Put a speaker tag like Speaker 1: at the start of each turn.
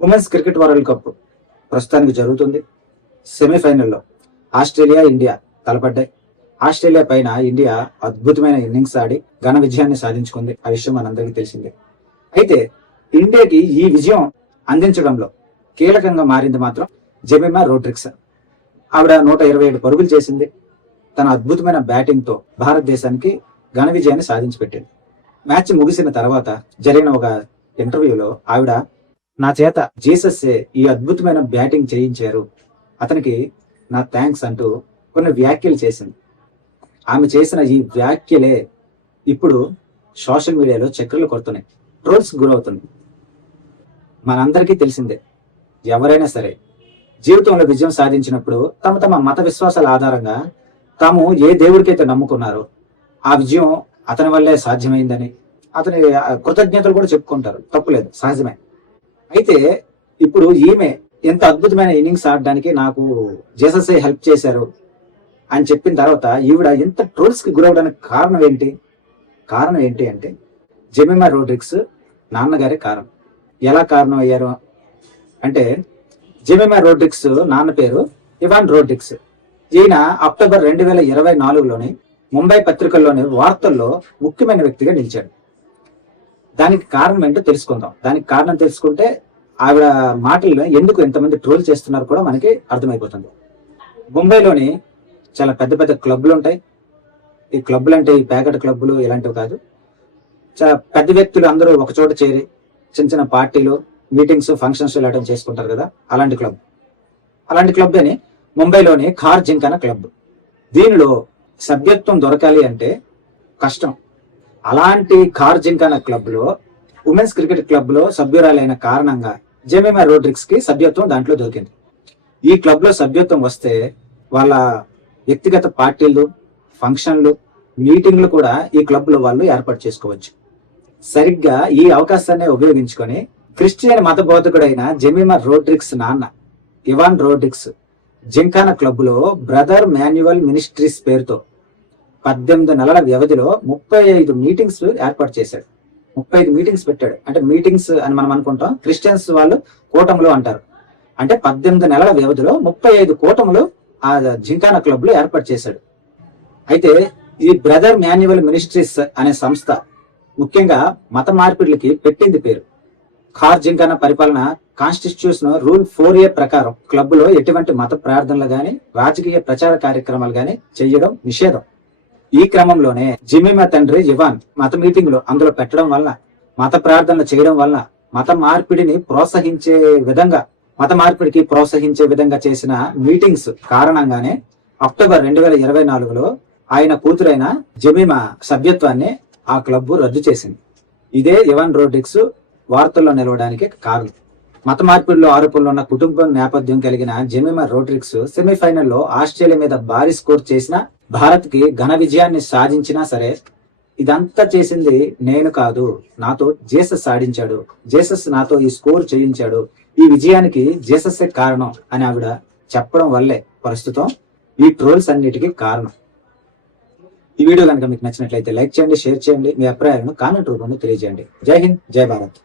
Speaker 1: Women's cricket world cup ప్రస్తుతానికి జరుగుతుంది. సెమీఫైనల్లో ఆస్ట్రేలియా ఇండియా తలపడ్డాయి. ఆస్ట్రేలియా పైన ఇండియా అద్భుతమైన ఇన్నింగ్స్ ఆడి ఘన విజయాన్ని సాధించుకుంది ఆ విషయం మనందరికీ తెలిసిందే. అయితే ఇండియాకి ఈ విజయం అందించడంలో కీలకంగా మారింది మాత్రం జెమిమా రోడ్రిక్స్ ఆవిడ నూట ఇరవై ఏడు పరుగులు చేసింది. తన అద్భుతమైన బ్యాటింగ్తో భారతదేశానికి ఘన విజయాన్ని సాధించి పెట్టింది మ్యాచ్ ముగిసిన తర్వాత జరిగిన ఒక ఇంటర్వ్యూలో ఆవిడ నా చేత జీసస్ ఈ అద్భుతమైన బ్యాటింగ్ చేయించారు. అతనికి నా థ్యాంక్స్ అంటూ కొన్ని వ్యాఖ్యలు చేసింది. ఆమె చేసిన ఈ వ్యాఖ్యలే ఇప్పుడు సోషల్ మీడియాలో చక్కెరలు కొడుతున్నాయి. ట్రోల్స్ గురవుతుంది మనందరికీ తెలిసిందే ఎవరైనా సరే జీవితంలో విజయం సాధించినప్పుడు తమ తమ మత విశ్వాసాల ఆధారంగా తాము ఏ దేవుడికైతే నమ్ముకున్నారో ఆ విజయం అతని వల్లే సాధ్యమైందని అతని ఆ, కృతజ్ఞతలు కూడా చెప్పుకుంటారు. తప్పులేదు సహజమే. అయితే ఇప్పుడు ఈమె ఎంత అద్భుతమైన ఇన్నింగ్స్ ఆడడానికి నాకు జేసస్ హెల్ప్ చేశారు అని చెప్పిన తర్వాత ఈవిడ ఎంత ట్రోల్స్కి గురవడానికి కారణం ఏంటి? కారణం ఏంటి అంటే జెమిమా రోడ్రిక్స్ నాన్నగారి కారణం. ఎలా కారణం అయ్యారు? అంటే జెమిమా రోడ్రిక్స్ నాన్న పేరు ఇవాన్ రోడ్రిక్స్. ఈయన అక్టోబర్ రెండు వేల ఇరవై నాలుగులోని ముంబై పత్రికల్లోని వార్తల్లో ముఖ్యమైన వ్యక్తిగా నిలిచాడు. దానికి కారణం ఏంటో తెలుసుకుందాం. దానికి కారణం తెలుసుకుంటే ఆవిడ మాటల్లో ఎందుకు ఎంతమంది ట్రోల్ చేస్తున్నారు కూడా మనకి అర్థమైపోతుంది. ముంబైలోని చాలా పెద్ద పెద్ద క్లబ్లు ఉంటాయి. ఈ క్లబ్లు అంటే ఈ ప్యాకెట్ క్లబ్లు ఇలాంటివి కాదు. చాలా పెద్ద వ్యక్తులు అందరూ ఒక చోట చేరి చిన్న చిన్న పార్టీలు మీటింగ్స్ ఫంక్షన్స్ ఇలాంటివి చేసుకుంటారు కదా అలాంటి క్లబ్. అలాంటి క్లబ్ అని ముంబైలోని ఖార్ జింకన క్లబ్. దీనిలో సభ్యత్వం దొరకాలి అంటే కష్టం. అలాంటి ఖార్ జింకన క్లబ్లో ఉమెన్స్ క్రికెట్ క్లబ్లో సభ్యురాలైన కారణంగా జెమిమా రోడ్రిక్స్కి సభ్యత్వం దాంట్లో దొరికింది. ఈ క్లబ్లో సభ్యత్వం వస్తే వాళ్ళ వ్యక్తిగత పార్టీలు ఫంక్షన్లు మీటింగ్లు కూడా ఈ క్లబ్లో వాళ్ళు ఏర్పాటు చేసుకోవచ్చు. సరిగ్గా ఈ అవకాశాన్ని ఉపయోగించుకొని క్రిస్టియన్ మత బోధకుడైన జెమిమా రోడ్రిక్స్ నాన్న ఇవాన్ రోడ్రిక్స్ జింకానా క్లబ్లో బ్రదర్ మాన్యువల్ మినిస్ట్రీస్ పేరుతో పద్దెనిమిది నెలల వ్యవధిలో ముప్పై ఐదు మీటింగ్స్ ఏర్పాటు చేశాడు. ముప్పై ఐదు మీటింగ్స్ పెట్టాడు. అంటే మీటింగ్స్ అని మనం అనుకుంటాం. క్రిస్టియన్స్ వాళ్ళు కూటములు అంటారు. అంటే పద్దెనిమిది నెలల వ్యవధిలో ముప్పై ఐదు కూటములు ఆ జింకానా క్లబ్లో ఏర్పాటు చేశాడు. అయితే ఈ బ్రదర్ మాన్యువల్ మినిస్ట్రీస్ అనే సంస్థ ముఖ్యంగా మత మార్పిడులకి పెట్టింది పేరు. ఖార్ జింకానా పరిపాలన కాన్స్టిట్యూషన్ రూల్ ఫోర్ ఏ ప్రకారం క్లబ్లో ఎటువంటి మత ప్రార్థనలు గాని రాజకీయ ప్రచార కార్యక్రమాలు గాని చేయడం నిషేధం. ఈ క్రమంలోనే జిమ్మిమా తండ్రి యువాన్ మత మీటింగ్లో అందులో పెట్టడం వల్ల మత ప్రార్థనలు చేయడం వల్ల మత మార్పిడిని ప్రోత్సహించే విధంగా మత మార్పిడికి ప్రోత్సహించే విధంగా చేసిన మీటింగ్స్ కారణంగానే అక్టోబర్ రెండు వేల ఇరవై నాలుగులో ఆయన కూతురైన జమీమా సభ్యత్వాన్ని ఆ క్లబ్ రద్దు చేసింది. ఇదే ఇవాన్ రోడ్రిక్స్ వార్తల్లో నిలవడానికి కారణం. మత మార్పిడిలో ఆరోపణలు ఉన్న కుటుంబం నేపథ్యం కలిగిన జెమిమా రోడ్రిక్స్ సెమీఫైనల్లో ఆస్ట్రేలియా మీద భారీ స్కోర్ చేసిన భారత్కి ఘన విజయాన్ని సాధించినా సరే ఇదంతా చేసింది నేను కాదు నాతో జేసస్ ఆడించాడు జేసస్ నాతో ఈ స్కోర్ చేయించాడు ఈ విజయానికి జేసస్సే కారణం అని ఆవిడ చెప్పడం వల్లే ప్రస్తుతం ఈ ట్రోల్స్ అన్నిటికీ కారణం. ఈ వీడియో కనుక మీకు నచ్చినట్లయితే లైక్ చేయండి షేర్ చేయండి మీ అభిప్రాయాలను కామెంట్ రూపంలో తెలియజేయండి. జై హింద్ జై భారత్.